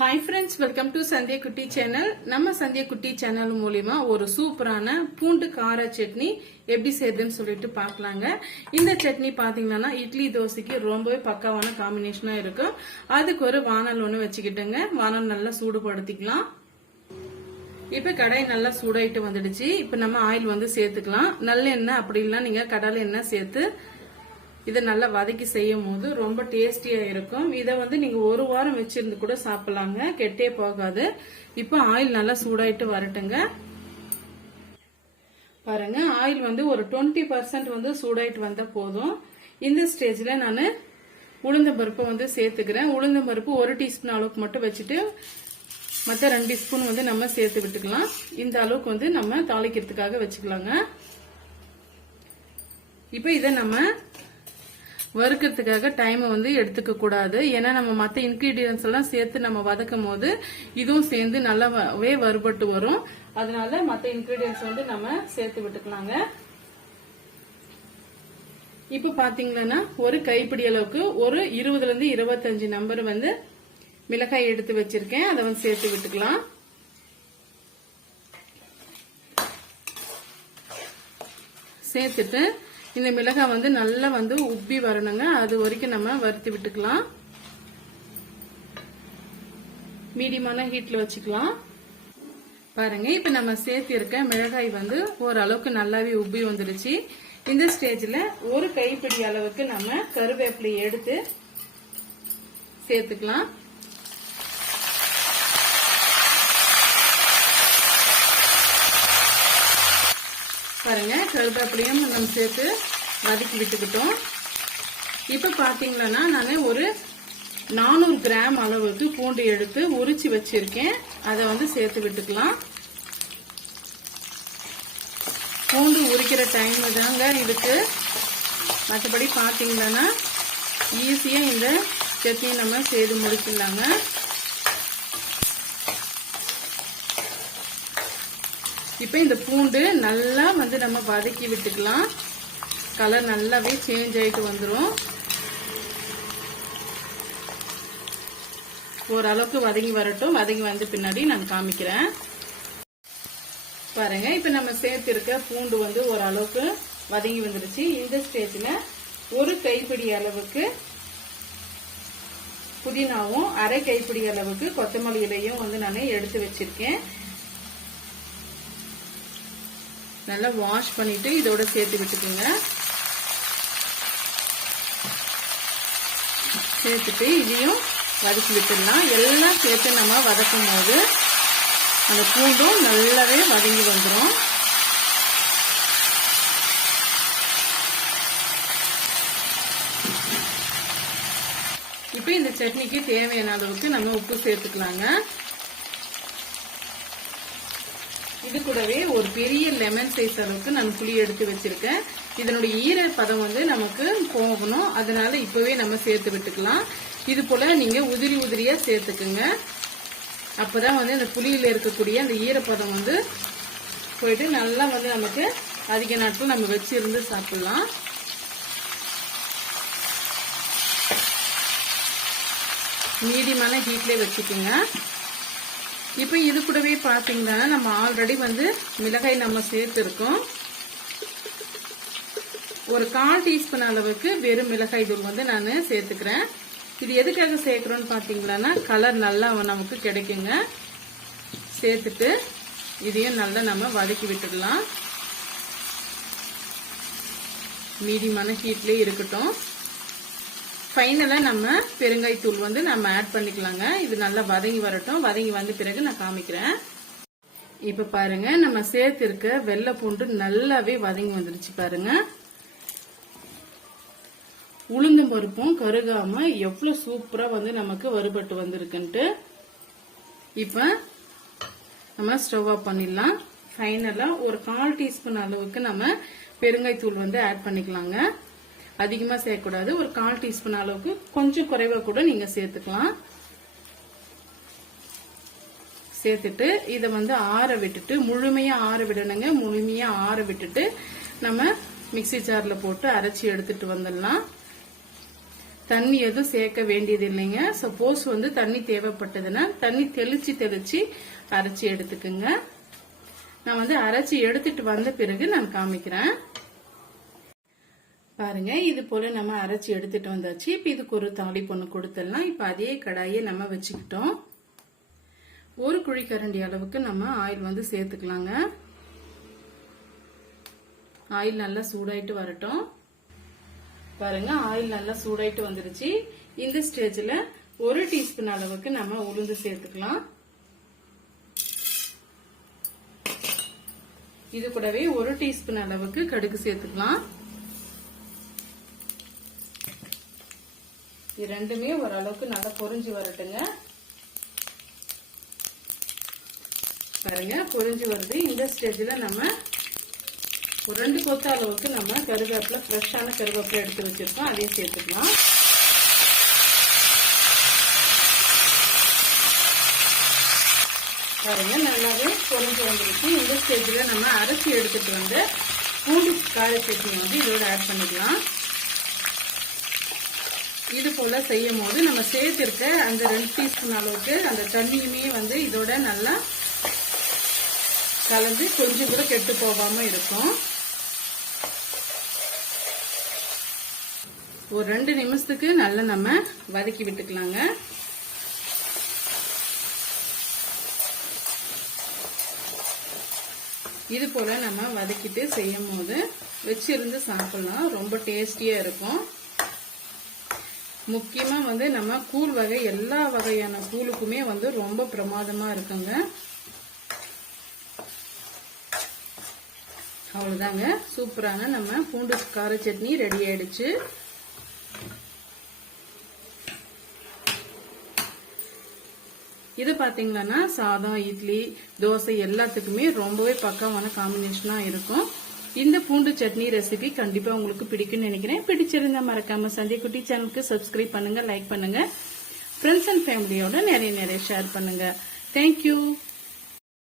Hi friends welcome to Sandhya Kutty channel நம்ம சந்திய குட்டி channel மூலியமா ஒரு சூப்பரான பூண்டு கார சட்னி எப்படி செய்யுதுன்னு சொல்லிட்டு பார்க்கலாங்க. இந்த சட்னி பார்த்தீங்கன்னா இட்லி தோசைக்கு ரொம்பவே பக்காவான காம்பினேஷனாக இருக்கும் அதுக்கு ஒரு வானல் ஒன்று வச்சுக்கிட்டுங்க. வானல் நல்லா சூடுபடுத்திக்கலாம். இப்ப கடாய் நல்லா சூடாயிட்டு வந்துடுச்சு. இப்ப நம்ம ஆயில் வந்து சேர்த்துக்கலாம். நல்லெண்ணெய் அப்படி இல்லைன்னா நீங்க கடலை எண்ணெய் சேர்த்து இதை நல்லா வதக்கி செய்யும் போது ரொம்ப டேஸ்டியா இருக்கும். இதை வந்து நீங்க ஒரு வாரம் வச்சிருந்து கூட சாப்பிடலாங்க. கெட்டே போகாது. இப்போ ஆயில் நல்லா சூடாயிட்டு வரட்டுங்க. பாருங்க ஆயில் வந்து ஒரு டுவெண்ட்டி பர்சன்ட் வந்து சூடாயிட்டு வந்தா போதும். இந்த ஸ்டேஜ்ல நான் உளுந்தம்பருப்பை வந்து சேர்த்துக்கிறேன். உளுந்தம் பருப்பு ஒரு டீஸ்பூன் அளவுக்கு மட்டும் வச்சுட்டு மற்ற ரெண்டு ஸ்பூன் வந்து நம்ம சேர்த்து விட்டுக்கலாம். இந்த அளவுக்கு வந்து நம்ம தாளிக்கிறதுக்காக வச்சுக்கலாங்க. இப்போ இதை நம்ம வறுக்கிறதுக்காக டைமை வந்து எடுத்துக்க கூடாது. ஏன்னா நம்ம மற்ற இன்கிரீடியன்ஸ் எல்லாம் சேர்த்து நம்ம வதக்கும் போது இதுவும் சேர்ந்து நல்லாவே வறுபட்டு வரும். அதனால மற்ற இன்கிரீடியன்ஸ் வந்து நம்ம சேர்த்து விட்டுக்கலாங்க. இப்ப பாத்தீங்கன்னா ஒரு கைப்பிடி அளவுக்கு ஒரு இருபதுல இருந்து இருபத்தஞ்சு நம்பர் வந்து மிளகாய் எடுத்து வச்சிருக்கேன். அதை வந்து சேர்த்து விட்டுக்கலாம். சேர்த்துட்டு இந்த மிளகாய் வந்து நல்லா வந்து உப்பி வரணுங்க. அது வரைக்கும் நம்ம வறுத்து விட்டுக்கலாம். மீடியமான ஹீட்ல வச்சுக்கலாம். பாருங்க இப்ப நம்ம சேர்த்திருக்க மிளகாய் வந்து ஓரளவுக்கு நல்லாவே உப்பி வந்துருச்சு இந்த ஸ்டேஜ்ல ஒரு கைப்பிடி அளவுக்கு நம்ம கருவேப்பிலை எடுத்து சேர்த்துக்கலாம். பாருங்க கருவேப்பிலையும் நம்ம சேர்த்து வதக்கி விட்டுக்கிட்டோம். இப்ப பாத்தீங்கன்னா நான் ஒரு நானூறு கிராம் அளவுக்கு பூண்டு எடுத்து உரிச்சு வச்சிருக்கேன். அதை வந்து சேர்த்து விட்டுக்கலாம். பூண்டு உரிக்கிற டைம் தாங்க இதுக்கு. மற்றபடி பார்த்தீங்கன்னா ஈஸியாக இந்த சட்னி நம்ம செய்து முடிச்சிடலாங்க இப்போ இந்த பூண்டு நல்லா வந்து நம்ம வதக்கி விட்டுக்கலாம். கலர் நல்லாவே சேஞ்ச் ஆயிட்டு வந்துடும் ஓரளவுக்கு வதங்கி வரட்டும். வதங்கி வந்த பின்னாடி நான் காமிக்கிறேன். பாருங்க இப்ப நம்ம சேர்த்துருக்க பூண்டு வந்து ஓரளவுக்கு வதங்கி வந்துருச்சு. இந்த ஸ்டேஜ்ல ஒரு கைப்பிடி அளவுக்கு புதினாவும் அரை கைப்பிடி அளவுக்கு கொத்தமல்லி இலையும் வந்து நான் எடுத்து வச்சிருக்கேன். நல்லா வாஷ் பண்ணிட்டு இதோட சேர்த்து விட்டுக்குங்க. சேர்த்துட்டு இதையும் வதக்கி விட்டுடலாம். எல்லாம் சேர்த்து நம்ம வதக்கும் போது அந்த பூண்டும் நல்லாவே வதங்கி வந்துடும் இப்போ இந்த சட்னிக்கு தேவையான அளவுக்கு நம்ம உப்பு சேர்த்துக்கலாங்க. இது கூடவே ஒரு பெரிய லெமன் சைஸ் அளவுக்கு நான் புளி எடுத்து வச்சிருக்கேன். இதனுடைய ஈர பதம் வந்து நமக்கு போகணும். அதனால இப்பவே நம்ம சேர்த்து விட்டுக்கலாம். இது போல நீங்க உதிரி உதிரியா சேர்த்துக்குங்க. அப்பதான் வந்து இந்த புளியில இருக்கக்கூடிய அந்த ஈரப்பதம் வந்து போயிட்டு நல்லா வந்து நமக்கு அதிக நாட்கள் நம்ம வச்சிருந்து சாப்பிடலாம். மீடியமான ஹீட்லேயே வச்சுக்கோங்க. இப்போ இது கூடவே பார்த்தீங்கன்னா நம்ம ஆல்ரெடி வந்து மிளகாய் நம்ம சேர்த்துருக்கோம். ஒரு கால் டீஸ்பூன் அளவுக்கு வெறும் மிளகாய் தூள் வந்து நான் சேர்த்துக்கிறேன். இது எதுக்காக சேர்க்குறோன்னு பார்த்தீங்களன்னா கலர் நல்லா நமக்கு கிடைக்குங்க. சேர்த்துட்டு இதையும் நல்லா நம்ம வதக்கி விட்டுடலாம் மீடியமான ஹீட்லேயே இருக்கட்டும். ஃபைனலாக நம்ம பெருங்காய்த்தூள் வந்து நம்ம ஆட் பண்ணிக்கலாங்க. இது நல்லா வதங்கி வரட்டும். வதங்கி வந்த பிறகு நான் காமிக்கிறேன். இப்போ பாருங்க நம்ம சேர்த்திருக்க வெள்ளை பூண்டு நல்லாவே வதங்கி வந்துருச்சு பாருங்க. உளுந்தும் பருப்பும் கருகாம எவ்வளவு சூப்பரா வந்து நமக்கு வறுபட்டு வந்திருக்குன்ட்டு இப்ப நம்ம ஸ்டவ் ஆஃப் பண்ணிடலாம். ஃபைனலா ஒரு கால் டீஸ்பூன் அளவுக்கு நம்ம பெருங்காய்த்தூள் வந்து ஆட் பண்ணிக்கலாங்க. அதிகமாக சேர்க்கக்கூடாது. ஒரு கால் டீஸ்பூன் அளவுக்கு கொஞ்சம் குறைவாக கூட நீங்கள் சேர்த்துக்கலாம். சேர்த்துட்டு இதை வந்து ஆற விட்டுட்டு முழுமையாக ஆற விடணுங்க. முழுமையாக ஆற விட்டுட்டு நம்ம மிக்சி ஜாரில் போட்டு அரைச்சி எடுத்துட்டு வந்துடலாம். தண்ணி எதுவும் சேர்க்க வேண்டியது இல்லைங்க. சப்போஸ் வந்து தண்ணி தேவைப்பட்டதுன்னா தண்ணி தெளிச்சு தெளிச்சு அரைச்சி எடுத்துக்குங்க. நான் வந்து அரைச்சி எடுத்துட்டு வந்த பிறகு நான் காமிக்கிறேன். பாருங்க இது போல நம்ம அரைச்சி எடுத்துட்டு வந்தாச்சு. இப்ப இதுக்கு ஒரு தாளி பொண்ணு கொடுத்துடலாம். இப்ப அதே கடாயை நம்ம வச்சுக்கிட்டோம். ஒரு குழிக்கரண்டி அளவுக்கு நம்ம ஆயில் வந்து சேர்த்துக்கலாங்க. ஆயில் நல்லா சூடாயிட்டு வரட்டும். பாருங்க ஆயில் நல்லா சூடாயிட்டு வந்துருச்சு. இந்த ஸ்டேஜ்ல ஒரு டீஸ்பூன் அளவுக்கு நம்ம உளுந்து சேர்த்துக்கலாம். இது கூடவே ஒரு டீஸ்பூன் அளவுக்கு கடுகு சேர்த்துக்கலாம். இது ரெண்டுமே ஓரளவுக்கு நல்லா பொறிஞ்சு வரட்டுங்க. பாருங்க பொறிஞ்சு வருது. இந்த ஸ்டேஜில் நம்ம ஒரு ரெண்டு கொத்த அளவுக்கு நம்ம கருவேப்பிலை ஃப்ரெஷ்ஷான கருவேப்பிலை எடுத்து வச்சிருக்கோம். அதையும் சேர்த்துக்கலாம். பாருங்க நல்லாவே பொறிஞ்சு வந்துருக்கு இந்த ஸ்டேஜில் நம்ம அரைச்சி எடுத்துட்டு வந்து பூண்டு கார சட்னி வந்து இதோட ஆட் பண்ணிக்கலாம். இது போல செய்யும் போது நம்ம சேர்த்திருக்க அந்த ரெண்டு டீஸ்பூன் அளவுக்கு அந்த தண்ணியுமே வந்து இதோட நல்லா கலந்து கொஞ்சம் கூட கெட்டு போகாம இருக்கும். ஒரு ரெண்டு நிமிஷத்துக்கு நல்லா நம்ம வதக்கி விட்டுக்கலாங்க. இது போல நம்ம வதக்கிட்டு செய்யும் போது வச்சிருந்து சாப்பிடலாம் ரொம்ப டேஸ்டியா இருக்கும். முக்கியமாக வந்து நம்ம கூழ் வகை எல்லா வகையான கூழுக்குமே வந்து ரொம்ப பிரமாதமாக இருக்குங்க. அவ்வளோதாங்க சூப்பரான நம்ம பூண்டு கார சட்னி ரெடி ஆயிடுச்சு. இது பார்த்தீங்கன்னா சாதம் இட்லி தோசை எல்லாத்துக்குமே ரொம்பவே பக்கமான காம்பினேஷனாக இருக்கும். இந்த பூண்டு சட்னி ரெசிபி கண்டிப்பா உங்களுக்கு பிடிக்கும்னு நினைக்கிறேன். பிடிச்சிருந்தா மறக்காம சந்திய குட்டி சேனலுக்கு சப்ஸ்கிரைப் பண்ணுங்க லைக் பண்ணுங்க. ஃப்ரெண்ட்ஸ் அண்ட் ஃபேமிலியோட நிறைய நிறைய ஷேர் பண்ணுங்க. தேங்க்யூ